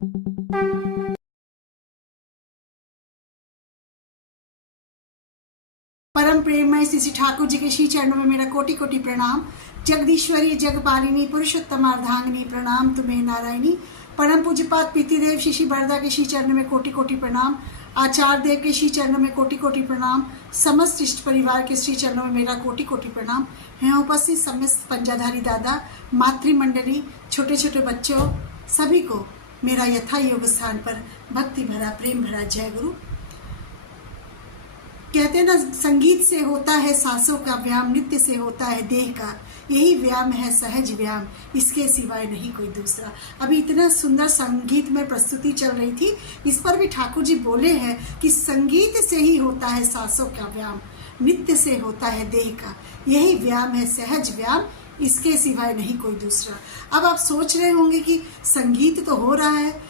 परम प्रेममय श्री ठाकुर जी के श्री चरणों में मेरा कोटि कोटि प्रणाम। जगदीश्वरी जगपालिनी पुरुषोत्तम अर्धांगिनी प्रणाम तुम्हें नारायणी। परम पूज्यपाद पीतिदेव श्री बरदा के श्री चरणों में कोटि कोटि प्रणाम। आचार्य देव के श्री चरणों में कोटि कोटि प्रणाम। समस्त इष्ट परिवार के श्री चरणों में मेरा कोटि कोटि प्रणाम। यहाँ उपस्थित समस्त पंजाधारी दादा, मातृमंडली, छोटे छोटे बच्चों, सभी को मेरा यथा योग स्थान पर भक्ति भरा प्रेम भरा जय गुरु। कहते हैं ना, संगीत से होता है सांसों का व्यायाम, नृत्य से होता है देह का, यही व्यायाम है सहज व्यायाम, इसके सिवाय नहीं कोई दूसरा। अभी इतना सुंदर संगीत में प्रस्तुति चल रही थी, इस पर भी ठाकुर जी बोले हैं कि संगीत से ही होता है सांसों का व्यायाम, नृत्य से होता है देह का, यही व्यायाम है सहज व्यायाम, इसके सिवाय नहीं कोई दूसरा। अब आप सोच रहे होंगे कि संगीत तो हो रहा है,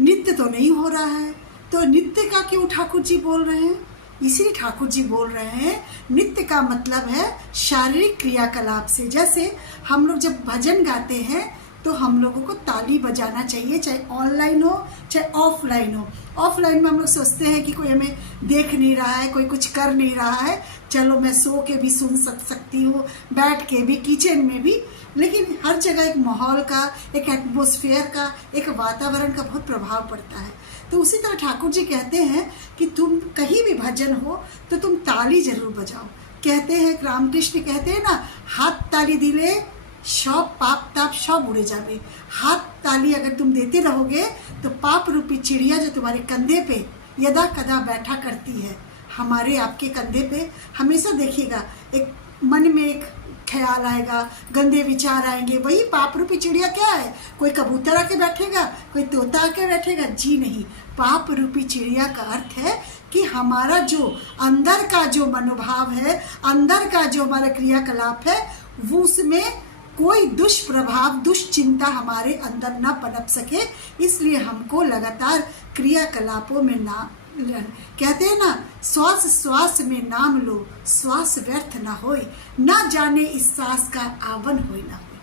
नृत्य तो नहीं हो रहा है, तो नृत्य का क्यों ठाकुर जी बोल रहे हैं? इसीलिए ठाकुर जी बोल रहे हैं नृत्य का मतलब है शारीरिक क्रियाकलाप से। जैसे हम लोग जब भजन गाते हैं तो हम लोगों को ताली बजाना चाहिए, चाहे ऑनलाइन हो चाहे ऑफलाइन हो। ऑफलाइन में हम लोग सोचते हैं कि कोई हमें देख नहीं रहा है, कोई कुछ कर नहीं रहा है, चलो मैं सो के भी सुन सकती हूँ, बैठ के भी, किचन में भी। लेकिन हर जगह एक माहौल का, एक एटमॉस्फेयर का, एक वातावरण का बहुत प्रभाव पड़ता है। तो उसी तरह ठाकुर जी कहते हैं कि तुम कहीं भी भजन हो तो तुम ताली जरूर बजाओ। कहते हैं, रामकृष्ण कहते हैं ना, हाथ ताली दिले सब पाप ताप सब उड़े जावे। हाथ ताली अगर तुम देते रहोगे तो पाप रूपी चिड़िया जो तुम्हारे कंधे पे यदा कदा बैठा करती है, हमारे आपके कंधे पे हमेशा देखिएगा, एक मन में एक ख्याल आएगा, गंदे विचार आएंगे, वही पाप रूपी चिड़िया क्या है? कोई कबूतर आके बैठेगा, कोई तोता आके बैठेगा? जी नहीं। पाप रूपी चिड़िया का अर्थ है कि हमारा जो अंदर का जो मनोभाव है, अंदर का जो हमारा क्रियाकलाप है, वो उसमें कोई दुष्प्रभाव, दुष्चिंता हमारे अंदर ना पनप सके। इसलिए हमको लगातार क्रियाकलापों में ना, कहते हैं ना, श्वास श्वास में नाम लो, श्वास व्यर्थ ना होए, ना जाने इस सांस का आवन होए ना होए।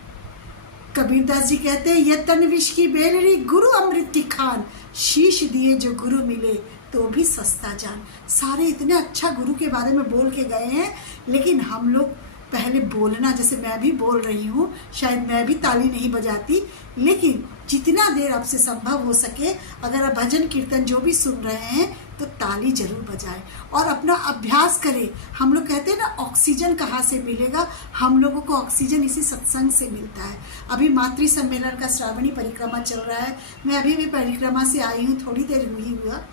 कबीरदास जी कहते हैं, ये तन विष की बेलरी गुरु अमृत की खान, शीश दिए जो गुरु मिले तो भी सस्ता जान। सारे इतने अच्छा गुरु के बारे में बोल के गए हैं, लेकिन हम लोग पहले बोलना, जैसे मैं भी बोल रही हूँ, शायद मैं भी ताली नहीं बजाती, लेकिन जितना देर आपसे संभव हो सके, अगर आप भजन कीर्तन जो भी सुन रहे हैं तो ताली जरूर बजाएं और अपना अभ्यास करें। हम लोग कहते हैं ना, ऑक्सीजन कहाँ से मिलेगा? हम लोगों को ऑक्सीजन इसी सत्संग से मिलता है। अभी मातृ सम्मेलन का श्रावणी परिक्रमा चल रहा है, मैं अभी भी परिक्रमा से आई हूँ, थोड़ी देर हुआ।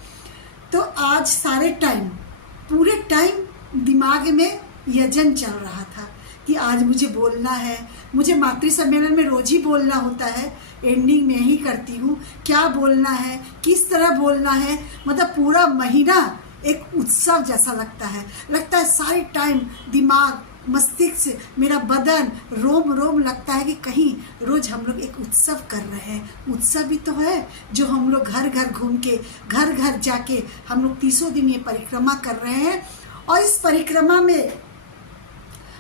तो आज सारे टाइम, पूरे टाइम दिमाग में यजन चल रहा था कि आज मुझे बोलना है, मुझे मातृ सम्मेलन में रोज ही बोलना होता है, एंडिंग में ही करती हूँ, क्या बोलना है, किस तरह बोलना है, मतलब पूरा महीना एक उत्सव जैसा लगता है सारे टाइम दिमाग, मस्तिष्क, मेरा बदन, रोम रोम लगता है कि कहीं रोज हम लोग एक उत्सव कर रहे हैं। उत्सव भी तो है जो हम लोग घर घर घूम के, घर घर जाके हम लोग 30 दिन ये परिक्रमा कर रहे हैं। और इस परिक्रमा में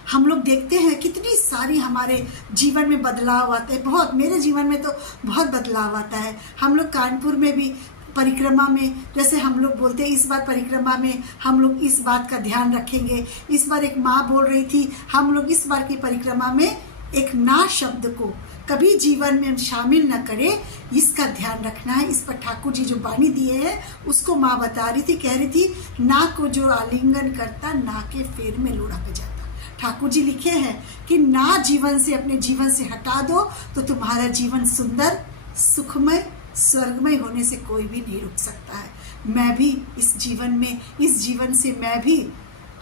हम लोग देखते हैं कितनी सारी हमारे जीवन में बदलाव आते हैं। बहुत, मेरे जीवन में तो बहुत बदलाव आता है। हम लोग कानपुर में भी परिक्रमा में, जैसे हम लोग बोलते हैं, इस बार परिक्रमा में हम लोग इस बात का ध्यान रखेंगे। इस बार एक माँ बोल रही थी, हम लोग इस बार की परिक्रमा में एक ना शब्द को कभी जीवन में शामिल न करें, इसका ध्यान रखना है। इस पर ठाकुर जी जो वाणी दिए हैं उसको माँ बता रही थी, कह रही थी, ना को जो आलिंगन करता ना के फेर में लुढ़क जाता। ठाकुर जी लिखे हैं कि ना जीवन से, अपने जीवन से हटा दो तो तुम्हारा जीवन सुंदर, सुखमय, स्वर्गमय होने से कोई भी नहीं रुक सकता है। मैं भी इस जीवन में, इस जीवन से मैं भी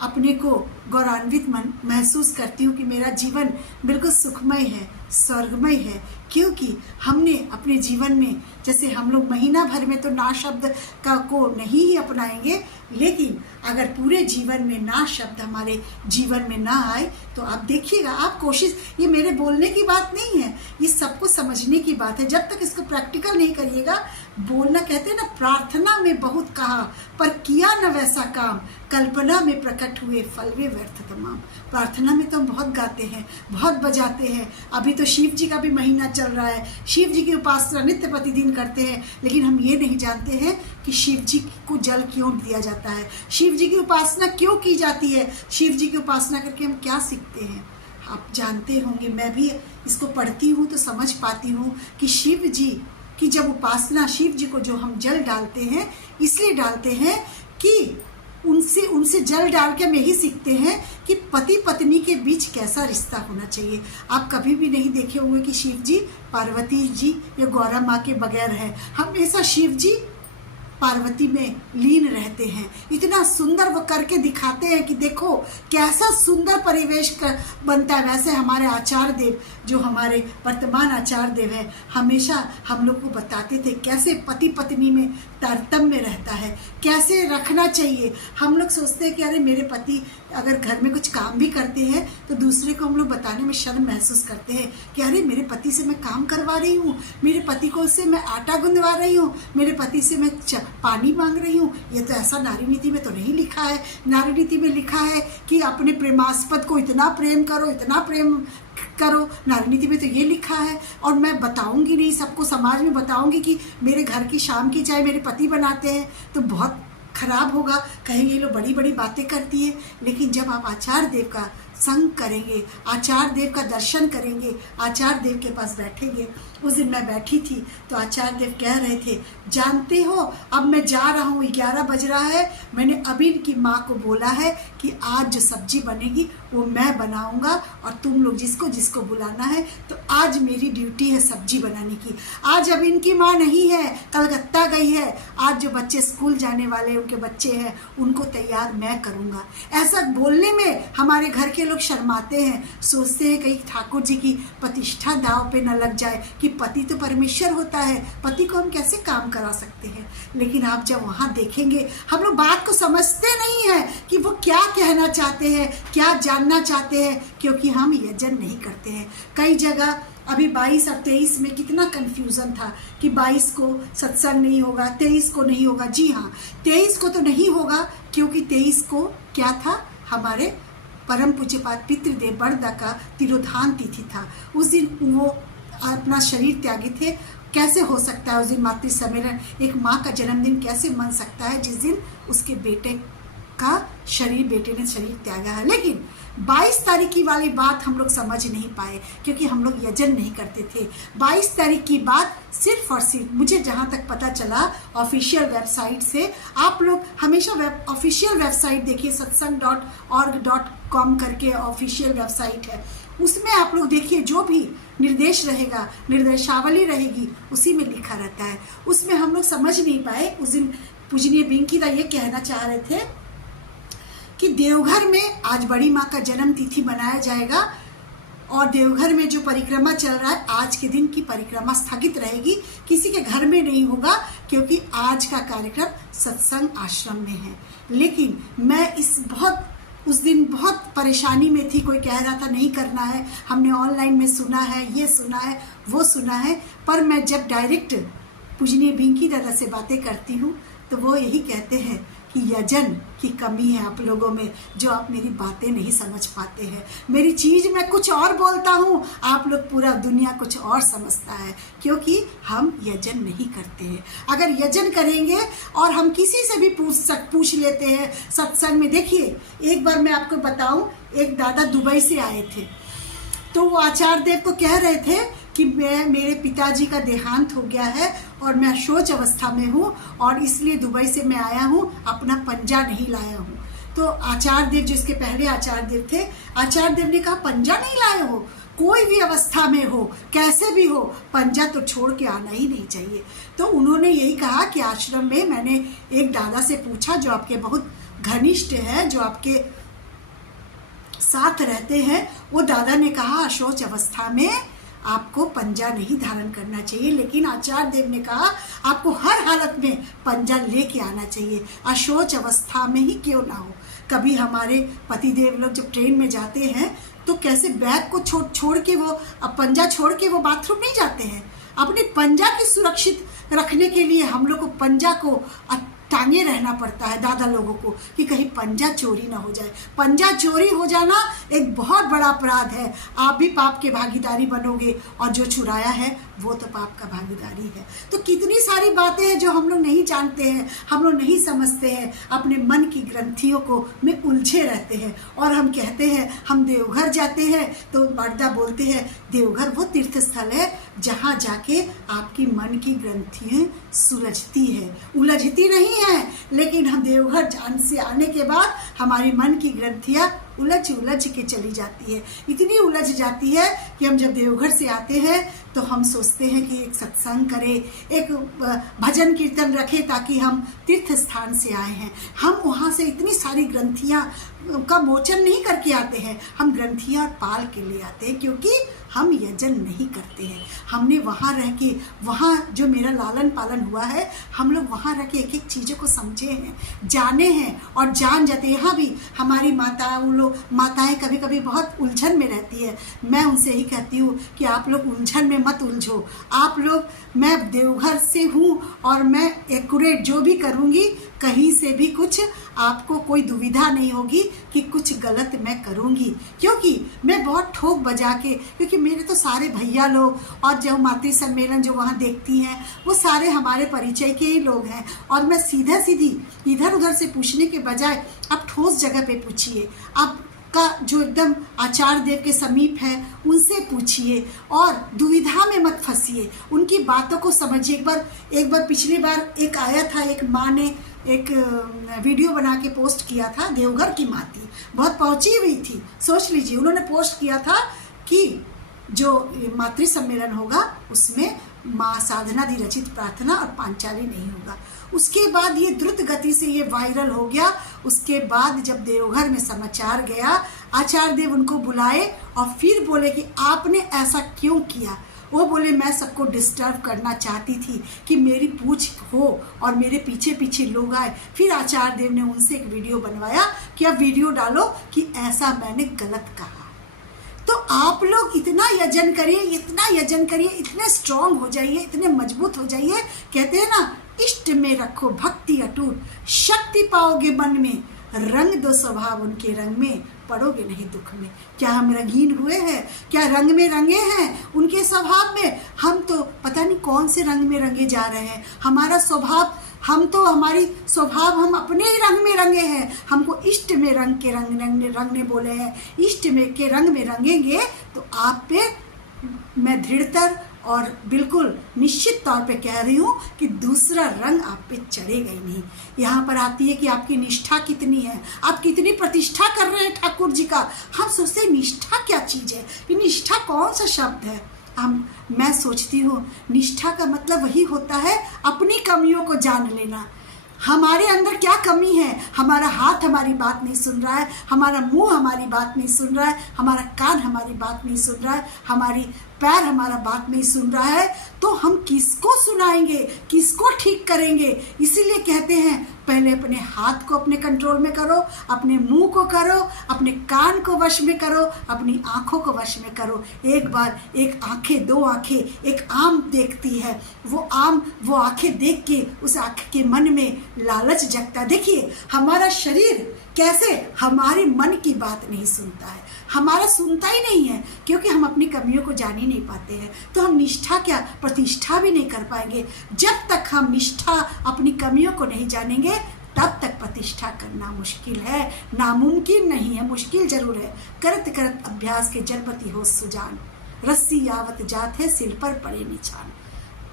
अपने को गौरवान्वित महसूस करती हूँ कि मेरा जीवन बिल्कुल सुखमय है, स्वर्गमय है, क्योंकि हमने अपने जीवन में, जैसे हम लोग महीना भर में तो ना शब्द का को नहीं ही अपनाएंगे, लेकिन अगर पूरे जीवन में ना शब्द हमारे जीवन में ना आए तो आप देखिएगा, आप कोशिश, ये मेरे बोलने की बात नहीं है, ये सबको समझने की बात है। जब तक इसको प्रैक्टिकल नहीं करिएगा बोलना, कहते हैं ना, प्रार्थना में बहुत कहा पर किया न वैसा काम, कल्पना में प्रकट हुए फल वे व्यर्थ तमाम। प्रार्थना में तो हम बहुत गाते हैं, बहुत बजाते हैं। अभी तो शिव जी का भी महीना चल रहा है, शिव जी की उपासना नित्य प्रतिदिन करते हैं, लेकिन हम ये नहीं जानते हैं कि शिव जी को जल क्यों दिया जाता है, शिव जी की उपासना क्यों की जाती है, शिव जी की उपासना करके हम क्या सीखते हैं। आप जानते होंगे, मैं भी इसको पढ़ती हूँ तो समझ पाती हूँ कि शिव जी कि जब उपासना, शिव जी को जो हम जल डालते हैं इसलिए डालते हैं कि उनसे जल डाल के हम यही सीखते हैं कि पति पत्नी के बीच कैसा रिश्ता होना चाहिए। आप कभी भी नहीं देखे होंगे कि शिव जी पार्वती जी या गौरा माँ के बगैर है, हमेशा शिव जी पार्वती में लीन रहते हैं। इतना सुंदर वो करके दिखाते हैं कि देखो कैसा सुंदर परिवेश बनता है। वैसे हमारे आचार्य देव, जो हमारे वर्तमान आचार्य देव है, हमेशा हम लोग को बताते थे कैसे पति पत्नी में तारतम्य रहता है, कैसे रखना चाहिए। हम लोग सोचते हैं कि अरे मेरे पति अगर घर में कुछ काम भी करते हैं तो दूसरे को हम लोग बताने में शर्म महसूस करते हैं कि अरे मेरे पति से मैं काम करवा रही हूँ, मेरे पति को से मैं आटा गुंदवा रही हूँ, मेरे पति से मैं पानी मांग रही हूँ। ये तो ऐसा नारी नीति में तो नहीं लिखा है। नारी नीति में लिखा है कि अपने प्रेमास्पद को इतना प्रेम करो, इतना प्रेम करो। नारी नीति में तो ये लिखा है। और मैं बताऊंगी नहीं, सबको समाज में बताऊंगी कि मेरे घर की शाम की चाय मेरे पति बनाते हैं, तो बहुत खराब होगा, कहेंगे ये लोग बड़ी बड़ी बातें करती है। लेकिन जब आप आचार्य देव का संग करेंगे, आचार्य देव का दर्शन करेंगे, आचार्य देव के पास बैठेंगे। उस दिन मैं बैठी थी तो आचार्य देव कह रहे थे, जानते हो अब मैं जा रहा हूँ, 11 बज रहा है, मैंने अभी की माँ को बोला है कि आज जो सब्जी बनेगी वो मैं बनाऊंगा और तुम लोग जिसको जिसको बुलाना है, तो आज मेरी ड्यूटी है सब्जी बनाने की। आज अब इनकी माँ नहीं है, कलकत्ता गई है, आज जो बच्चे स्कूल जाने वाले उनके बच्चे हैं उनको तैयार मैं करूँगा। ऐसा बोलने में हमारे घर के लोग शर्माते हैं, सोचते हैं कहीं ठाकुर जी की प्रतिष्ठा दाव पे न लग जाए कि पति तो परमेश्वर होता है, पति को हम कैसे काम करा सकते हैं। लेकिन आप जब वहाँ देखेंगे, हम लोग बात को समझते नहीं हैं कि वो क्या कहना चाहते हैं, क्या जानना चाहते हैं, क्योंकि हम यजन नहीं करते हैं। कई जगह अभी 22 और 23 में कितना कन्फ्यूज़न था कि 22 को सत्संग नहीं होगा, 23 को नहीं होगा। जी हाँ, 23 को तो नहीं होगा क्योंकि 23 को क्या था, हमारे परम पूज्यपाद पितृदेव बड़दा का तिरोधान तिथि था। उस दिन वो अपना शरीर त्यागी थे। कैसे हो सकता है उस दिन मातृ सम्मेलन, एक माँ का जन्मदिन कैसे मन सकता है जिस दिन उसके बेटे का शरीर, बेटे ने शरीर त्यागा है। लेकिन 22 तारीख की वाली बात हम लोग समझ नहीं पाए क्योंकि हम लोग यजन नहीं करते थे। 22 तारीख की बात सिर्फ और सिर्फ मुझे जहाँ तक पता चला ऑफिशियल वेबसाइट से, आप लोग हमेशा ऑफिशियल वेबसाइट देखिए, satsang.org.com करके ऑफिशियल वेबसाइट है, उसमें आप लोग देखिए जो भी निर्देश रहेगा, निर्देशावली रहेगी, उसी में लिखा रहता है। उसमें हम लोग समझ नहीं पाए। उस दिन पूजनीय बिंकी दा ये कहना चाह रहे थे कि देवघर में आज बड़ी माँ का जन्म तिथि मनाया जाएगा और देवघर में जो परिक्रमा चल रहा है, आज के दिन की परिक्रमा स्थगित रहेगी, किसी के घर में नहीं होगा क्योंकि आज का कार्यक्रम सत्संग आश्रम में है। लेकिन मैं उस दिन बहुत परेशानी में थी। कोई कह रहा था नहीं करना है, हमने ऑनलाइन में सुना है, ये सुना है, वो सुना है, पर मैं जब डायरेक्ट पूजनीय बिंकी दादा से बातें करती हूँ तो वो यही कहते हैं कि यजन की कमी है आप लोगों में, जो आप मेरी बातें नहीं समझ पाते हैं। मेरी चीज़ मैं कुछ और बोलता हूँ, आप लोग पूरा दुनिया कुछ और समझता है, क्योंकि हम यजन नहीं करते हैं। अगर यजन करेंगे और हम किसी से भी पूछ लेते हैं सत्संग में। देखिए, एक बार मैं आपको बताऊँ, एक दादा दुबई से आए थे, तो वो आचार्य देव को कह रहे थे कि मेरे पिताजी का देहांत हो गया है और मैं शौच अवस्था में हूँ और इसलिए दुबई से मैं आया हूँ, अपना पंजा नहीं लाया हूँ। तो आचार्य देव, जिसके पहले आचार्य देव थे, आचार्य देव ने कहा पंजा नहीं लाए हो, कोई भी अवस्था में हो, कैसे भी हो, पंजा तो छोड़ के आना ही नहीं चाहिए। तो उन्होंने यही कहा कि आश्रम में मैंने एक दादा से पूछा जो आपके बहुत घनिष्ठ है, जो आपके साथ रहते हैं, वो दादा ने कहा अशौच अवस्था में आपको पंजा नहीं धारण करना चाहिए, लेकिन आचार्य देव ने कहा आपको हर हालत में पंजा लेके आना चाहिए, अशौच अवस्था में ही क्यों ना हो। कभी हमारे पतिदेव लोग जब ट्रेन में जाते हैं तो कैसे बैग को छोड़ के वो पंजा छोड़ के वो बाथरूम नहीं जाते हैं। अपने पंजा की सुरक्षित रखने के लिए हम लोग को पंजा को टांगे रहना पड़ता है दादा लोगों को कि कहीं पंजा चोरी ना हो जाए। पंजा चोरी हो जाना एक बहुत बड़ा अपराध है। आप भी पाप के भागीदारी बनोगे और जो चुराया है वो तो पाप का भागीदारी है। तो कितनी सारी बातें हैं जो हम लोग नहीं जानते हैं, हम लोग नहीं समझते हैं, अपने मन की ग्रंथियों को में उलझे रहते हैं। और हम कहते हैं हम देवघर जाते हैं तो मर्दा बोलते हैं देवघर वो तीर्थ स्थल है जहाँ जाके आपकी मन की ग्रंथियाँ सुलझती है, उलझती नहीं है। लेकिन हम देवघर जान से आने के बाद हमारी मन की ग्रंथियाँ उलझ उलझ के चली जाती है, इतनी उलझ जाती है कि हम जब देवघर से आते हैं तो हम सोचते हैं कि एक सत्संग करें, एक भजन कीर्तन रखें ताकि हम तीर्थ स्थान से आए हैं। हम वहाँ से इतनी सारी ग्रंथियाँ का मोचन नहीं करके आते हैं, हम ग्रंथियाँ पाल के ले आते हैं क्योंकि हम यजन नहीं करते हैं। हमने वहाँ रह के, वहाँ जो मेरा लालन पालन हुआ है, हम लोग वहाँ रह के एक एक चीज़ों को समझे हैं, जाने हैं और जान जाते हैं। यहाँ भी हमारी माता, उन लोग माताएं कभी कभी बहुत उलझन में रहती है। मैं उनसे ही कहती हूँ कि आप लोग उलझन में मत उलझो। आप लोग, मैं देवघर से हूँ और मैं एक्यूरेट जो भी करूँगी, कहीं से भी कुछ आपको कोई दुविधा नहीं होगी कि कुछ गलत मैं करूँगी, क्योंकि मैं बहुत ठोक बजा के, क्योंकि मेरे तो सारे भैया लोग और जो मातृ सम्मेलन जो वहाँ देखती हैं वो सारे हमारे परिचय के ही लोग हैं। और मैं सीधा सीधी इधर उधर से पूछने के बजाय आप ठोस जगह पे पूछिए, आप का जो एकदम आचार्य देव के समीप है उनसे पूछिए और दुविधा में मत फंसिए, उनकी बातों को समझिए। एक बार पिछली बार एक आया था, एक माँ ने एक वीडियो बना के पोस्ट किया था, देवघर की माँ थी, बहुत पहुंची हुई थी। सोच लीजिए, उन्होंने पोस्ट किया था कि जो मातृ सम्मेलन होगा उसमें माँ साधना दी रचित प्रार्थना और पांचाली नहीं होगा। उसके बाद ये द्रुत गति से ये वायरल हो गया। उसके बाद जब देवघर में समाचार गया, आचार्य देव उनको बुलाए और फिर बोले कि आपने ऐसा क्यों किया। वो बोले मैं सबको डिस्टर्ब करना चाहती थी कि मेरी पूछ हो और मेरे पीछे पीछे लोग आए। फिर आचार्य देव ने उनसे एक वीडियो बनवाया कि आप वीडियो डालो कि ऐसा मैंने गलत कहा। तो आप लोग इतना यजन करिए, इतना यजन करिए, इतने स्ट्रांग हो जाइए, इतने मजबूत हो जाइए। कहते हैं ना, इष्ट में रखो भक्ति अटूट, शक्ति पाओगे मन में, रंग दो स्वभाव उनके रंग में, पड़ोगे नहीं दुख में। क्या हम रंगीन हुए हैं? क्या रंग में रंगे हैं उनके स्वभाव में? हम तो पता नहीं कौन से रंग में रंगे जा रहे हैं। हमारा स्वभाव, हम तो हमारी स्वभाव हम अपने ही रंग में रंगे हैं। हमको इष्ट में रंग के रंगने बोले हैं। इष्ट में के रंग में रंगेंगे तो आप पे मैं दृढ़तर और बिल्कुल निश्चित तौर पे कह रही हूँ कि दूसरा रंग आप पे चढ़ेगा ही नहीं। यहाँ पर आती है कि आपकी निष्ठा कितनी है, आप कितनी प्रतिष्ठा कर रहे हैं ठाकुर जी का। हम सोचते हैं निष्ठा क्या चीज़ है, कि निष्ठा कौन सा शब्द है। मैं सोचती हूँ निष्ठा का मतलब वही होता है अपनी कमियों को जान लेना। हमारे अंदर क्या कमी है? हमारा हाथ हमारी बात नहीं सुन रहा है, हमारा मुंह हमारी बात नहीं सुन रहा है, हमारा कान हमारी बात नहीं सुन रहा है, हमारी पैर हमारा बात नहीं सुन रहा है, तो हम किसको सुनाएंगे, किसको ठीक करेंगे? इसीलिए कहते हैं पहले अपने हाथ को अपने कंट्रोल में करो, अपने मुंह को करो, अपने कान को वश में करो, अपनी आंखों को वश में करो। एक बार एक आंखें, दो आंखें, एक आम देखती है, वो आंखें देख के उस आंख के मन में लालच जगता। देखिए हमारा शरीर कैसे हमारे मन की बात नहीं सुनता है, हमारा सुनता ही नहीं है, क्योंकि हम अपनी कमियों को जान ही नहीं पाते हैं। तो हम निष्ठा क्या, प्रतिष्ठा भी नहीं कर पाएंगे। जब तक हम निष्ठा अपनी कमियों को नहीं जानेंगे तब तक प्रतिष्ठा करना मुश्किल है, नामुमकिन नहीं है, मुश्किल जरूर है। करत करत अभ्यास के जड़पति हो सुजान, रस्सी यावत जात है सिल पर पड़े निशान।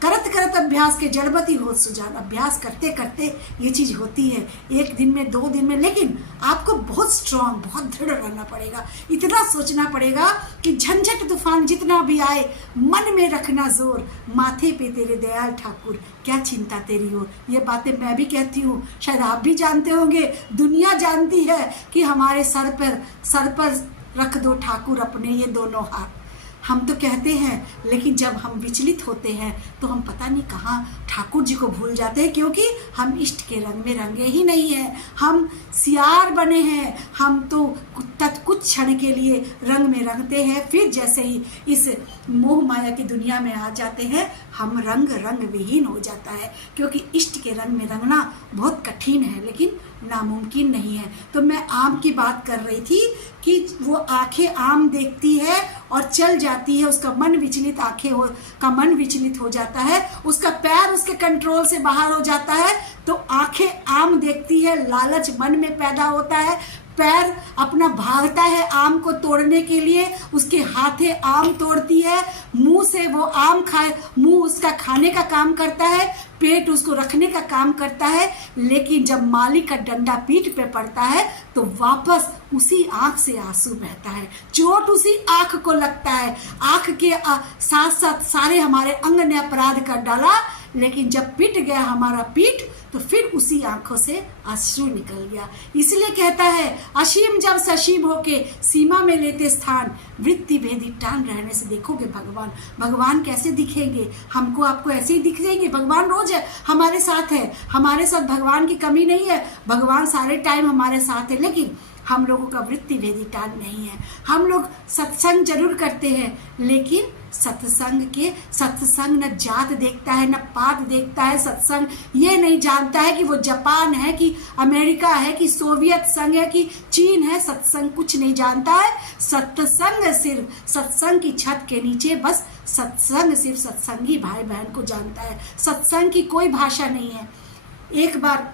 करत करत अभ्यास के जड़बती हो सुजान। अभ्यास करते करते ये चीज़ होती है, एक दिन में, 2 दिन में, लेकिन आपको बहुत स्ट्रांग, बहुत दृढ़ रहना पड़ेगा। इतना सोचना पड़ेगा कि झंझट तूफान जितना भी आए, मन में रखना जोर, माथे पे तेरे दयाल ठाकुर क्या चिंता तेरी हो। ये बातें मैं भी कहती हूँ, शायद आप भी जानते होंगे, दुनिया जानती है कि हमारे सर पर रख दो ठाकुर अपने ये दोनों हाथ। हम तो कहते हैं, लेकिन जब हम विचलित होते हैं तो हम पता नहीं कहाँ ठाकुर जी को भूल जाते हैं, क्योंकि हम इष्ट के रंग में रंगे ही नहीं हैं। हम सियार बने हैं, हम तो कुछ क्षण के लिए रंग में रंगते हैं, फिर जैसे ही इस मोह माया की दुनिया में आ जाते हैं हम रंग विहीन हो जाता है, क्योंकि इष्ट के रंग में रंगना बहुत कठिन है लेकिन नामुमकिन नहीं है। तो मैं आम की बात कर रही थी कि वो आंखें आम देखती है और चल जाती है, उसका मन विचलित, का मन विचलित हो जाता है, उसका पैर उसके कंट्रोल से बाहर हो जाता है। तो आंखें आम देखती है, लालच मन में पैदा होता है, पैर अपना भागता है आम को तोड़ने के लिए, उसके हाथें आम तोड़ती है, मुंह से वो आम खाए, मुंह उसका खाने का काम करता है, पेट उसको रखने का काम करता है। लेकिन जब मालिक का डंडा पीठ पे पड़ता है तो वापस उसी आंख से आंसू बहता है, चोट उसी आंख को लगता है। आंख के साथ साथ सारे हमारे अंग ने अपराध कर डाला, लेकिन जब पिट गया हमारा पीठ तो फिर उसी आंखों से अश्रु निकल गया। इसलिए कहता है, असीम जब ससीम होके सीमा में लेते स्थान, वृत्ति भेदी टान रहने से देखोगे भगवान। भगवान कैसे दिखेंगे? हमको आपको ऐसे ही दिख जाएंगे? भगवान रोज है हमारे साथ है, हमारे साथ भगवान की कमी नहीं है, भगवान सारे टाइम हमारे साथ है। लेकिन हम लोगों का वृत्ति भेदी टान नहीं है। हम लोग सत्संग जरूर करते हैं, लेकिन सत्संग न जात देखता है न पात देखता है। सत्संग ये नहीं जानता है कि वो जापान है कि अमेरिका है कि सोवियत संघ है कि चीन है। सत्संग कुछ नहीं जानता है। सत्संग सिर्फ सत्संग की छत के नीचे बस सत्संग सिर्फ सत्संगी भाई बहन को जानता है। सत्संग की कोई भाषा नहीं है। एक बार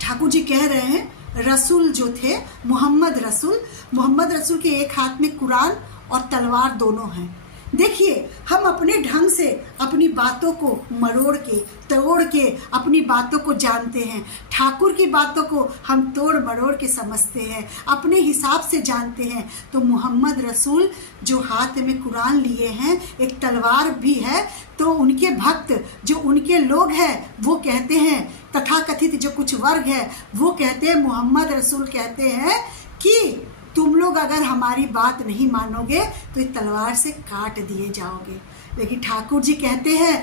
ठाकुर जी कह रहे हैं, रसूल जो थे मोहम्मद रसूल के एक हाथ में कुरान और तलवार दोनों हैं। देखिए, हम अपने ढंग से अपनी बातों को मरोड़ के तोड़ के अपनी बातों को जानते हैं। ठाकुर की बातों को हम तोड़ मरोड़ के समझते हैं, अपने हिसाब से जानते हैं। तो मोहम्मद रसूल जो हाथ में कुरान लिए हैं, एक तलवार भी है, तो उनके भक्त जो उनके लोग हैं वो कहते हैं, तथाकथित जो कुछ वर्ग है वो कहते हैं, मोहम्मद रसूल कहते हैं कि तुम लोग अगर हमारी बात नहीं मानोगे तो इस तलवार से काट दिए जाओगे। लेकिन ठाकुर जी कहते हैं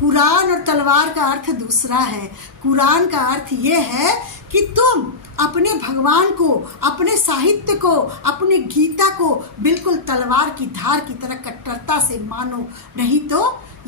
कुरान और तलवार का अर्थ दूसरा है। कुरान का अर्थ ये है कि तुम अपने भगवान को, अपने साहित्य को, अपने गीता को बिल्कुल तलवार की धार की तरह कट्टरता से मानो, नहीं तो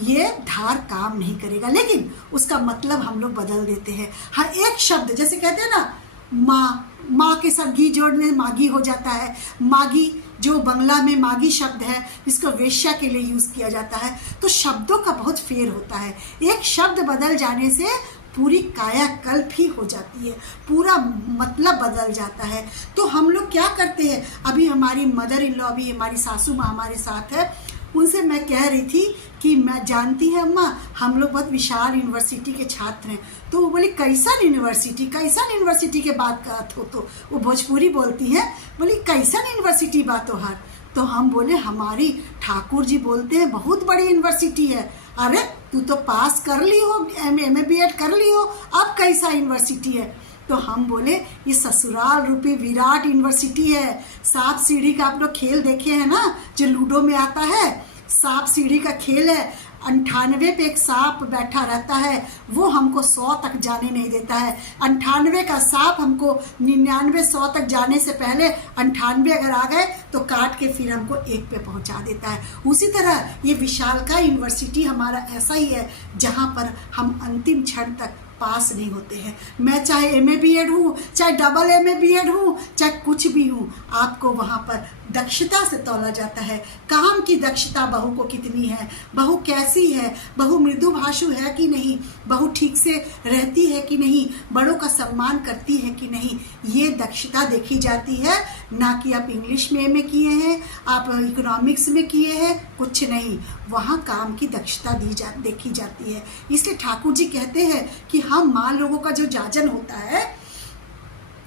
ये धार काम नहीं करेगा। लेकिन उसका मतलब हम लोग बदल देते हैं। हाँ, एक शब्द जैसे कहते हैं ना, माँ के साथ घी जोड़ने मागी हो जाता है। मागी जो बंगला में मागी शब्द है, इसको वेश्या के लिए यूज़ किया जाता है। तो शब्दों का बहुत फेर होता है। एक शब्द बदल जाने से पूरी कायाकल्प ही हो जाती है, पूरा मतलब बदल जाता है। तो हम लोग क्या करते हैं, अभी हमारी मदर इन लॉ, अभी हमारी सासू माँ हमारे साथ है, उनसे मैं कह रही थी कि मैं जानती है अम्मा, हम लोग बहुत विशाल यूनिवर्सिटी के छात्र हैं। तो वो बोली कैसन यूनिवर्सिटी के बात करत हो? तो वो भोजपुरी बोलती है, बोली कैसन यूनिवर्सिटी बात हो हार? तो हम बोले हमारी ठाकुर जी बोलते हैं बहुत बड़ी यूनिवर्सिटी है। अरे तू तो पास कर ली हो, एम ए बी एड कर ली हो, अब कैसा यूनिवर्सिटी है? तो हम बोले ये ससुराल रूपी विराट यूनिवर्सिटी है। सांप सीढ़ी का आप लोग खेल देखे हैं ना, जो लूडो में आता है, सांप सीढ़ी का खेल है। 98 पे एक सांप बैठा रहता है, वो हमको 100 तक जाने नहीं देता है। 98 का सांप हमको 99 100 तक जाने से पहले 98 अगर आ गए तो काट के फिर हमको 1 पे पहुंचा देता है। उसी तरह ये विशालका यूनिवर्सिटी हमारा ऐसा ही है, जहाँ पर हम अंतिम क्षण तक पास नहीं होते हैं। मैं चाहे एमए बीएड हूँ, चाहे डबल एमए बीएड हूँ, चाहे कुछ भी हूँ, आपको वहाँ पर दक्षता से तौला जाता है। काम की दक्षता बहू को कितनी है, बहू कैसी है, बहू मृदु भाषु है कि नहीं, बहू ठीक से रहती है कि नहीं, बड़ों का सम्मान करती है कि नहीं, ये दक्षता देखी जाती है। ना कि आप इंग्लिश में एमए किए हैं, आप इकोनॉमिक्स में किए हैं, कुछ नहीं, वहाँ काम की दक्षता देखी जाती है। इसलिए ठाकुर जी कहते हैं कि हम माँ लोगों का जो जाजन होता है,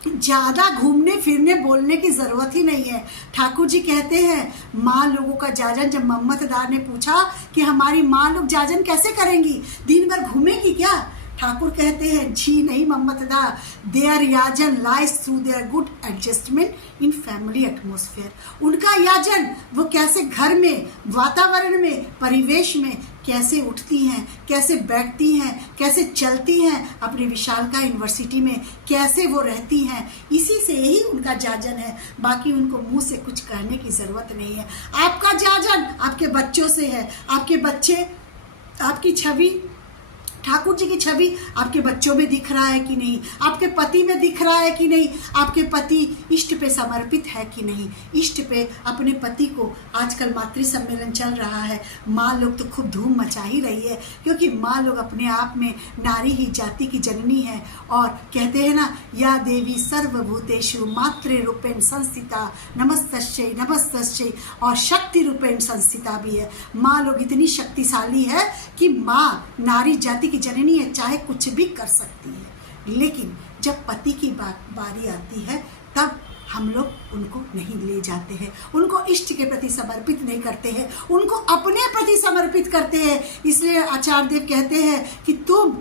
ज़्यादा घूमने फिरने बोलने की ज़रूरत ही नहीं है। ठाकुर जी कहते हैं माँ लोगों का जाजन, जब मम्मतदार ने पूछा कि हमारी माँ लोग जाजन कैसे करेंगी, दिन भर घूमेगी क्या? ठाकुर कहते हैं जी नहीं मम्मतदार, देयर याजन lies through their good adjustment in family atmosphere. उनका याजन वो कैसे घर में, वातावरण में, परिवेश में कैसे उठती हैं, कैसे बैठती हैं, कैसे चलती हैं, अपनी विशालका यूनिवर्सिटी में कैसे वो रहती हैं, इसी से ही उनका जाजन है। बाकी उनको मुंह से कुछ कहने की ज़रूरत नहीं है। आपका जाजन आपके बच्चों से है। आपके बच्चे आपकी छवि, ठाकुर जी की छवि आपके बच्चों में दिख रहा है कि नहीं, आपके पति में दिख रहा है कि नहीं, आपके पति इष्ट पे समर्पित है कि नहीं, इष्ट पे अपने पति को। आजकल मातृ सम्मेलन चल रहा है, माँ लोग तो खूब धूम मचा ही रही है, क्योंकि माँ लोग अपने आप में नारी ही जाति की जननी है। और कहते हैं ना, या देवी सर्वभूतेषु मातृ रूपेण संस्थिता नमस्तस्यै नमस्तस्यै, और शक्ति रूपेण संस्थिता भी है। माँ लोग इतनी शक्तिशाली है कि माँ नारी जाति की जननी है, चाहे कुछ भी कर सकती है। लेकिन जब पति की बारी आती है तब हम लोग उनको नहीं ले जाते हैं, उनको इष्ट के प्रति समर्पित नहीं करते हैं, उनको अपने प्रति समर्पित करते हैं। इसलिए आचार्य देव कहते हैं कि तुम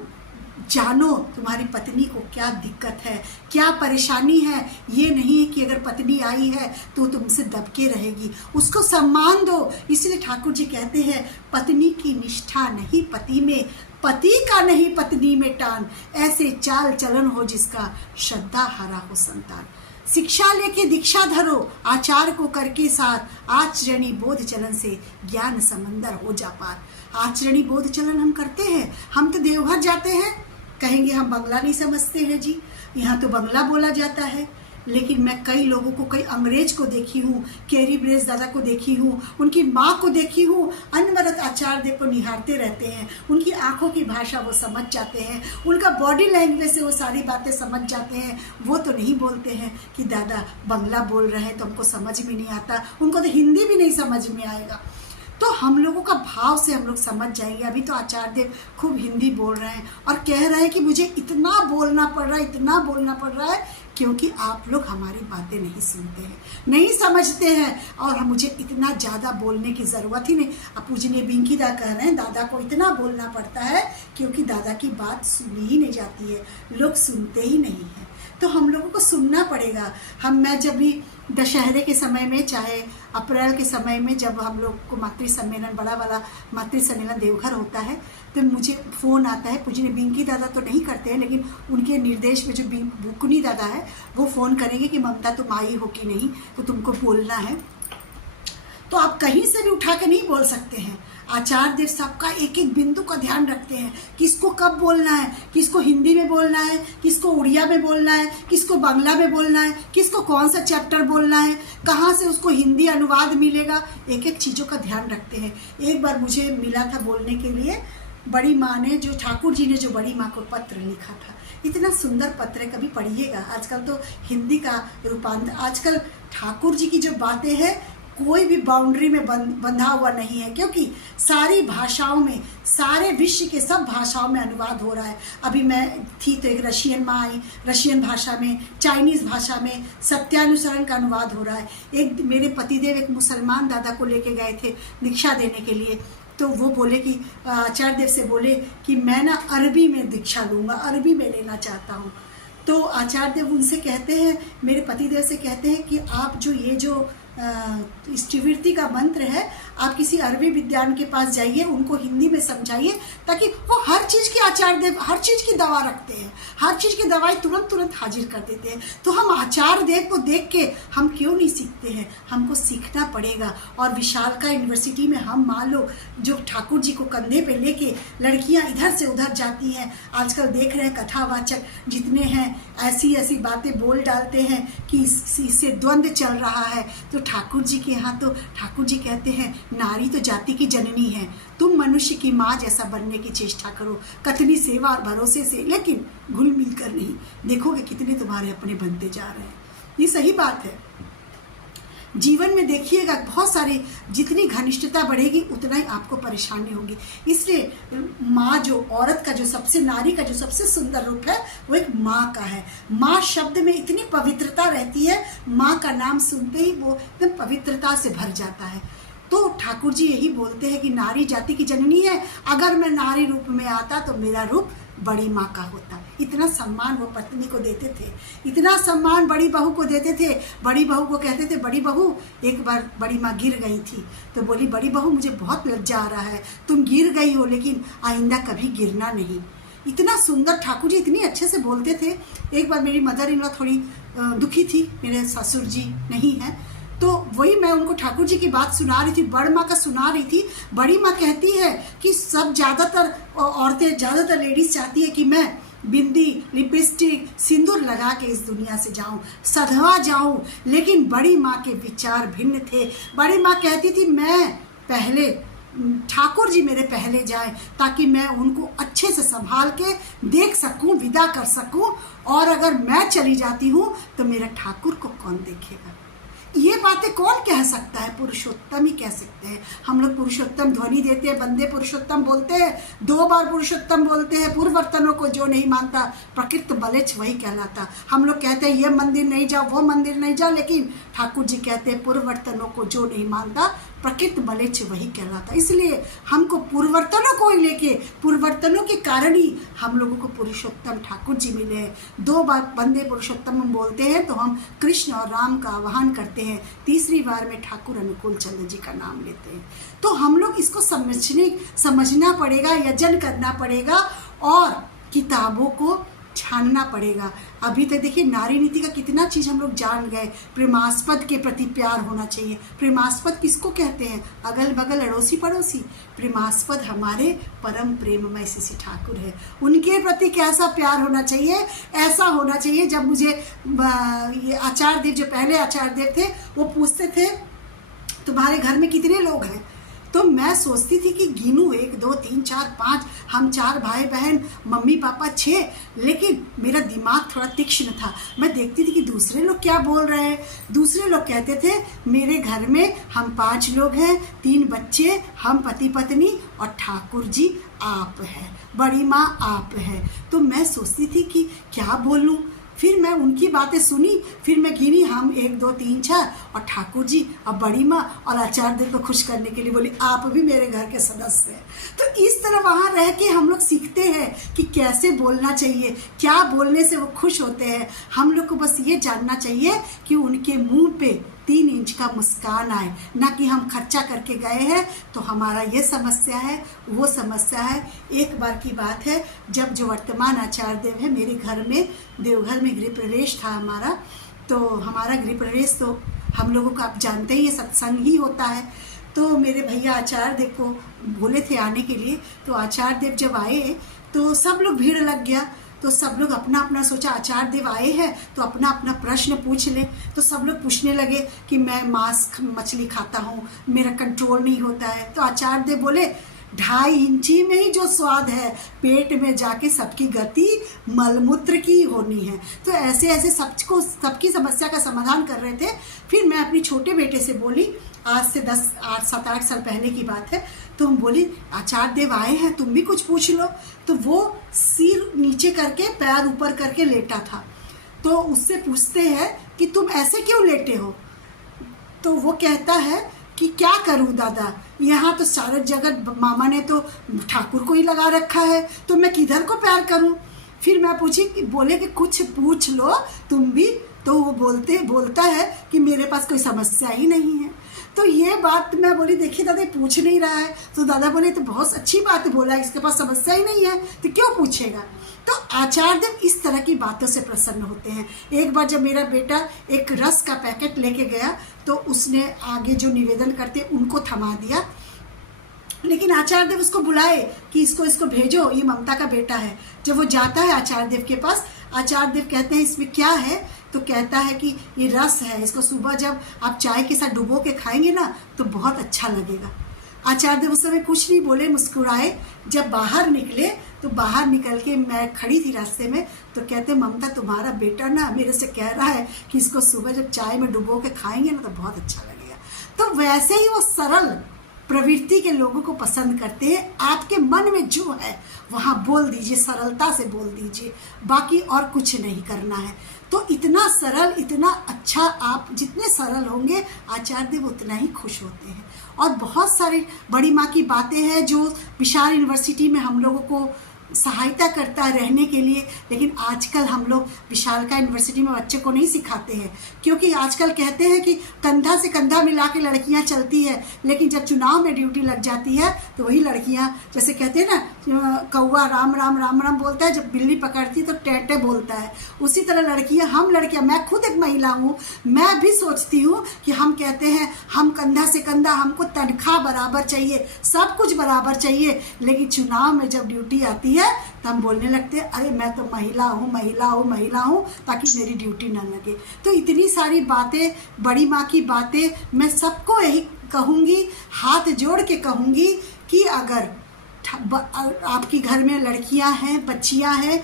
जानो तुम्हारी पत्नी को क्या दिक्कत है, क्या परेशानी है। ये नहीं कि अगर पत्नी आई है तो तुमसे दबके रहेगी, उसको सम्मान दो। इसलिए ठाकुर जी कहते हैं, पत्नी की निष्ठा नहीं पति में, पति का नहीं पत्नी में टान, ऐसे चाल चलन हो जिसका श्रद्धा हरा हो संतान। शिक्षा लेके दीक्षा धरो, आचार को करके साथ, आचरणी बोध चलन से ज्ञान समंदर हो जा पार। आचरणी बोध चलन हम करते हैं, हम तो देवघर जाते हैं, कहेंगे हम बंगला नहीं समझते हैं जी, यहाँ तो बंगला बोला जाता है। लेकिन मैं कई लोगों को, कई अंग्रेज को देखी हूँ, कैरी ब्रेस दादा को देखी हूँ, उनकी माँ को देखी हूँ, अनवरत आचार्य देव को निहारते रहते हैं। उनकी आंखों की भाषा वो समझ जाते हैं, उनका बॉडी लैंग्वेज से वो सारी बातें समझ जाते हैं। वो तो नहीं बोलते हैं कि दादा बंगला बोल रहे हैं तो हमको समझ में नहीं आता, उनको तो हिंदी भी नहीं समझ में आएगा। तो हम लोगों का भाव से हम लोग समझ जाएंगे। अभी तो आचार्य देव खूब हिंदी बोल रहे हैं और कह रहे हैं कि मुझे इतना बोलना पड़ रहा है, इतना बोलना पड़ रहा है, क्योंकि आप लोग हमारी बातें नहीं सुनते हैं, नहीं समझते हैं, और मुझे इतना ज़्यादा बोलने की ज़रूरत ही नहीं। अब पूजनीय बिंकी दा कह रहे हैं दादा को इतना बोलना पड़ता है क्योंकि दादा की बात सुनी ही नहीं जाती है, लोग सुनते ही नहीं हैं। तो हम लोगों को सुनना पड़ेगा। मैं जब भी दशहरे के समय में, चाहे अप्रैल के समय में, जब हम लोग को मातृ सम्मेलन, बड़ा वाला मातृ सम्मेलन देवघर होता है, तो मुझे फ़ोन आता है। पूजनीय बिंकी दादा तो नहीं करते हैं, लेकिन उनके निर्देश में जो बुकनी दादा है वो फ़ोन करेंगे कि ममता तुम आई हो कि नहीं, तो तुमको बोलना है। तो आप कहीं से भी उठा के नहीं बोल सकते हैं। आचार्य देव सबका एक एक बिंदु का ध्यान रखते हैं, किसको कब बोलना है, किसको हिंदी में बोलना है, किसको उड़िया में बोलना है, किसको बांग्ला में बोलना है, किसको कौन सा चैप्टर बोलना है, कहाँ से उसको हिंदी अनुवाद मिलेगा, एक एक चीज़ों का ध्यान रखते हैं। एक बार मुझे मिला था बोलने के लिए, बड़ी माँ ने, जो ठाकुर जी ने जो बड़ी माँ को पत्र लिखा था, इतना सुंदर पत्र है, कभी पढ़िएगा। आजकल तो हिंदी का रूपांतर, आजकल ठाकुर जी की जो बातें हैं कोई भी बाउंड्री में बंधा हुआ नहीं है, क्योंकि सारी भाषाओं में, सारे विश्व के सब भाषाओं में अनुवाद हो रहा है। अभी मैं थी तो एक रशियन माँ आई, रशियन भाषा में, चाइनीज़ भाषा में सत्यानुसरण का अनुवाद हो रहा है। एक मेरे पतिदेव एक मुसलमान दादा को लेके गए थे दीक्षा देने के लिए, तो वो बोले कि आचार्य देव से बोले कि मैं ना अरबी में दीक्षा लूँगा, अरबी में लेना चाहता हूँ। तो आचार्य देव उनसे कहते हैं, मेरे पतिदेव से कहते हैं कि आप जो ये जो इष्टवृत्ति का मंत्र है, आप किसी अरबी विद्वान के पास जाइए, उनको हिंदी में समझाइए, ताकि वो हर चीज़ की, आचार्य देव हर चीज़ की दवा रखते हैं, हर चीज़ की दवाई तुरंत हाजिर कर देते हैं। तो हम आचार्य देव को देख के हम क्यों नहीं सीखते हैं, हमको सीखना पड़ेगा। और विशालका यूनिवर्सिटी में हम मान लो जो ठाकुर जी को कंधे पे लेके लड़कियां इधर से उधर जाती हैं, आजकल देख रहे हैं कथावाचक जितने हैं ऐसी ऐसी बातें बोल डालते हैं कि इससे द्वंद्व चल रहा है। तो ठाकुर जी के यहाँ तो ठाकुर जी कहते हैं नारी तो जाति की जननी है, तुम मनुष्य की माँ जैसा बनने की चेष्टा करो, कतनी सेवा और भरोसे से, लेकिन घुल मिल कर नहीं। देखोगे कितने तुम्हारे अपने बनते जा रहे हैं। ये सही बात है। जीवन में देखिएगा बहुत सारी, जितनी घनिष्ठता बढ़ेगी उतना ही आपको परेशानी होगी। इसलिए माँ, जो औरत का जो सबसे, नारी का जो सबसे सुंदर रूप है वो एक माँ का है। माँ शब्द में इतनी पवित्रता रहती है, माँ का नाम सुनते ही वो एकदम पवित्रता से भर जाता है। तो ठाकुर जी यही बोलते हैं कि नारी जाति की जननी है, अगर मैं नारी रूप में आता तो मेरा रूप बड़ी माँ का होता। इतना सम्मान वो पत्नी को देते थे, इतना सम्मान बड़ी बहू को देते थे। बड़ी बहू को कहते थे, बड़ी बहू, एक बार बड़ी माँ गिर गई थी तो बोली, बड़ी बहू मुझे बहुत लज्जा आ रहा है, तुम गिर गई हो लेकिन आइंदा कभी गिरना नहीं। इतना सुंदर ठाकुर जी इतनी अच्छे से बोलते थे। एक बार मेरी मदर इन लॉ थोड़ी दुखी थी, मेरे ससुर जी नहीं हैं, तो वही मैं उनको ठाकुर जी की बात सुना रही थी, बड़ माँ का सुना रही थी। बड़ी माँ कहती है कि सब ज़्यादातर औरतें, ज़्यादातर लेडीज़ चाहती है कि मैं बिंदी, लिपस्टिक, सिंदूर लगा के इस दुनिया से जाऊं, सधवा जाऊं। लेकिन बड़ी माँ के विचार भिन्न थे। बड़ी माँ कहती थी मैं पहले, ठाकुर जी मेरे पहले जाए ताकि मैं उनको अच्छे से संभाल के देख सकूं, विदा कर सकूं, और अगर मैं चली जाती हूं तो मेरा ठाकुर को कौन देखेगा। ये बातें कौन कह सकता है? पुरुषोत्तम ही कह सकते हैं। हम लोग पुरुषोत्तम ध्वनि देते हैं, बंदे पुरुषोत्तम बोलते हैं, 2 बार पुरुषोत्तम बोलते हैं। पूर्ववर्तनों को जो नहीं मानता प्रकृत बलेच वही कहलाता। हम लोग कहते हैं ये मंदिर नहीं जाओ, वो मंदिर नहीं जाओ, लेकिन ठाकुर जी कहते हैं पूर्ववर्तनों को जो नहीं मानता प्रकृत बलेच वही कहलाता। इसलिए हमको पूर्ववर्तनों को ही लेके, पूर्ववर्तनों के कारण ही हम लोगों को पुरुषोत्तम ठाकुर जी मिले हैं। 2 बार बंदे पुरुषोत्तम हम बोलते हैं तो हम कृष्ण और राम का आह्वान करते हैं, तीसरी बार में ठाकुर अनुकूल चंद्र जी का नाम लेते हैं। तो हम लोग इसको समझना पड़ेगा, यजन करना पड़ेगा और किताबों को छानना पड़ेगा। अभी तक देखिए नारी नीति का कितना चीज़ हम लोग जान गए। प्रेमास्पद के प्रति प्यार होना चाहिए। प्रेमास्पद किसको कहते हैं? अगल बगल अड़ोसी पड़ोसी। प्रेमास्पद हमारे परम प्रेममय श्री ठाकुर है, उनके प्रति कैसा प्यार होना चाहिए? ऐसा होना चाहिए जब मुझे ये आचार्य देव, जो पहले आचार्य देव थे, वो पूछते थे तुम्हारे घर में कितने लोग हैं, तो मैं सोचती थी कि गिनूं 1 2 3 4 5, हम 4 भाई बहन, मम्मी पापा 6। लेकिन मेरा दिमाग थोड़ा तीक्ष्ण था, मैं देखती थी कि दूसरे लोग क्या बोल रहे हैं। दूसरे लोग कहते थे मेरे घर में हम 5 लोग हैं, 3 बच्चे, हम पति पत्नी और ठाकुर जी आप हैं, बड़ी माँ आप हैं। तो मैं सोचती थी कि क्या बोलूं। फिर मैं उनकी बातें सुनी, फिर मैं गिनी, हम 1 2 3 4 और ठाकुर जी और बड़ी माँ और आचार्य देव को खुश करने के लिए बोली आप भी मेरे घर के सदस्य हैं। तो इस तरह वहाँ रह के हम लोग सीखते हैं कि कैसे बोलना चाहिए, क्या बोलने से वो खुश होते हैं। हम लोग को बस ये जानना चाहिए कि उनके मुंह पे 3 इंच का मुस्कान आए, ना कि हम खर्चा करके गए हैं तो हमारा ये समस्या है, वो समस्या है। एक बार की बात है, जब जो वर्तमान आचार्य देव है, मेरे घर में देवघर में गृह प्रवेश था हमारा। तो हमारा गृह प्रवेश तो हम लोगों को आप जानते ही, सत्संग ही होता है। तो मेरे भैया आचार्य देव को बोले थे आने के लिए, तो आचार्य देव जब आए तो सब लोग भीड़ लग गया। तो सब लोग अपना अपना सोचा आचार्य देव आए हैं तो अपना अपना प्रश्न पूछ ले। तो सब लोग पूछने लगे कि मैं मांस मछली खाता हूँ, मेरा कंट्रोल नहीं होता है। तो आचार्य देव बोले 2.5 इंची में ही जो स्वाद है, पेट में जाके सबकी गति मलमूत्र की होनी है। तो ऐसे ऐसे सबकी समस्या का समाधान कर रहे थे। फिर मैं अपनी छोटे बेटे से बोली, आज से 7-8 साल पहले की बात है। तो हम बोली आचार्य देव आए हैं, तुम भी कुछ पूछ लो। तो वो सिर नीचे करके पैर ऊपर करके लेटा था। तो उससे पूछते हैं कि तुम ऐसे क्यों लेटे हो? तो वो कहता है कि क्या करूं दादा, यहाँ तो सारे जगत मामा ने तो ठाकुर को ही लगा रखा है, तो मैं किधर को प्यार करूं? फिर मैं पूछी कि बोले कि कुछ पूछ लो तुम भी। तो वो बोलता है कि मेरे पास कोई समस्या ही नहीं है। तो ये बात मैं बोली देखिए दादा पूछ नहीं रहा है। तो दादा बोले तो बहुत अच्छी बात बोला, इसके पास समस्या ही नहीं है तो क्यों पूछेगा। तो आचार्य देव इस तरह की बातों से प्रसन्न होते हैं। एक बार जब मेरा बेटा एक रस का पैकेट लेके गया तो उसने आगे जो निवेदन करते उनको थमा दिया, लेकिन आचार्य देव उसको बुलाए कि इसको भेजो, ये ममता का बेटा है। जब वो जाता है आचार्य देव के पास, आचार्य देव कहते हैं इसमें क्या है? तो कहता है कि ये रस है, इसको सुबह जब आप चाय के साथ डुबो के खाएंगे ना तो बहुत अच्छा लगेगा। आचार्य देव उस समय कुछ नहीं बोले, मुस्कुराए। जब बाहर निकले तो बाहर निकल के मैं खड़ी थी रास्ते में, तो कहते ममता तुम्हारा बेटा ना मेरे से कह रहा है कि इसको सुबह जब चाय में डुबो के खाएंगे ना तो बहुत अच्छा लगेगा। तो वैसे ही वो सरल प्रवृत्ति के लोगों को पसंद करते हैं। आपके मन में जो है वहाँ बोल दीजिए, सरलता से बोल दीजिए, बाकी और कुछ नहीं करना है। तो इतना सरल, इतना अच्छा, आप जितने सरल होंगे आचार्य देव उतना ही खुश होते हैं। और बहुत सारी बड़ी माँ की बातें हैं जो विशाल यूनिवर्सिटी में हम लोगों को सहायता करता है रहने के लिए, लेकिन आजकल हम लोग विशालका यूनिवर्सिटी में बच्चे को नहीं सिखाते हैं, क्योंकि आजकल कहते हैं कि कंधा से कंधा मिला के लड़कियां चलती है, लेकिन जब चुनाव में ड्यूटी लग जाती है तो वही लड़कियां, जैसे कहते हैं ना कौवा राम राम राम राम बोलता है, जब बिल्ली पकड़ती है तो टेटे बोलता है। उसी तरह लड़कियां, हम लड़कियां, मैं खुद एक महिला हूँ, मैं भी सोचती हूँ कि हम कहते हैं हम कंधा से कंधा, हमको तनख्वाह बराबर चाहिए, सब कुछ बराबर चाहिए, लेकिन चुनाव में जब ड्यूटी आती है तो हम बोलने लगते हैं अरे मैं तो महिला हूँ, महिला हूँ, महिला हूँ, ताकि मेरी ड्यूटी ना लगे। तो इतनी सारी बातें, बड़ी माँ की बातें, मैं सबको यही कहूँगी, हाथ जोड़ के कहूँगी कि अगर आपकी घर में लड़कियां हैं, बच्चियां हैं,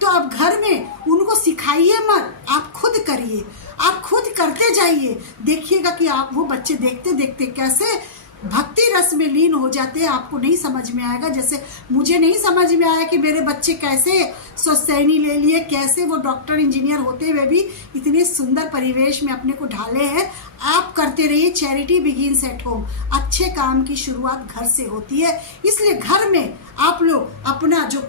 तो आप घर में उनको सिखाइए मत, आप खुद करिए, आप खुद करते जाइए। देखिएगा कि आप वो बच्चे देखते देखते कैसे भक्ति रस में लीन हो जाते हैं, आपको नहीं समझ में आएगा। जैसे मुझे नहीं समझ में आया कि मेरे बच्चे कैसे स्वसैनी ले लिए, कैसे वो डॉक्टर इंजीनियर होते हुए भी इतने सुंदर परिवेश में अपने को ढाले हैं। आप करते रहिए, चैरिटी बिगिंस एट होम। अच्छे काम की शुरुआत घर से होती है, इसलिए घर में आप लोग अपना जो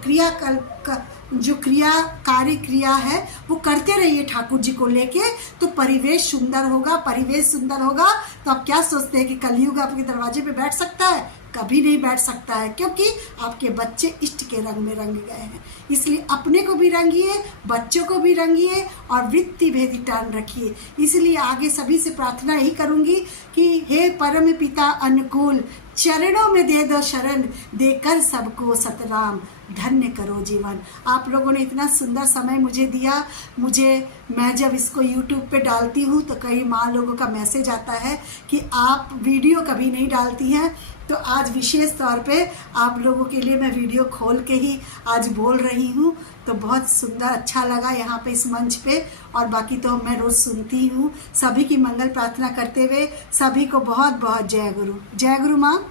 कार्य क्रिया है वो करते रहिए ठाकुर जी को लेके, तो परिवेश सुंदर होगा। परिवेश सुंदर होगा तो आप क्या सोचते हैं कि कलयुग आपके दरवाजे पे बैठ सकता है? कभी नहीं बैठ सकता है, क्योंकि आपके बच्चे इष्ट के रंग में रंग गए हैं। इसलिए अपने को भी रंगिए, बच्चों को भी रंगिए और वृत्ति भेदी टान रखिए। इसलिए आगे सभी से प्रार्थना यही करूंगी कि हे परम पिता अनुकूल, चरणों में दे दो शरण, देकर सबको सतराम, धन्य करो जीवन। आप लोगों ने इतना सुंदर समय मुझे दिया। मैं जब इसको YouTube पे डालती हूँ तो कई माँ लोगों का मैसेज आता है कि आप वीडियो कभी नहीं डालती हैं, तो आज विशेष तौर पे आप लोगों के लिए मैं वीडियो खोल के ही आज बोल रही हूँ। तो बहुत सुंदर, अच्छा लगा यहाँ पे इस मंच पे, और बाकी तो मैं रोज़ सुनती हूँ। सभी की मंगल प्रार्थना करते हुए सभी को बहुत बहुत जय गुरु। जय गुरु माँ।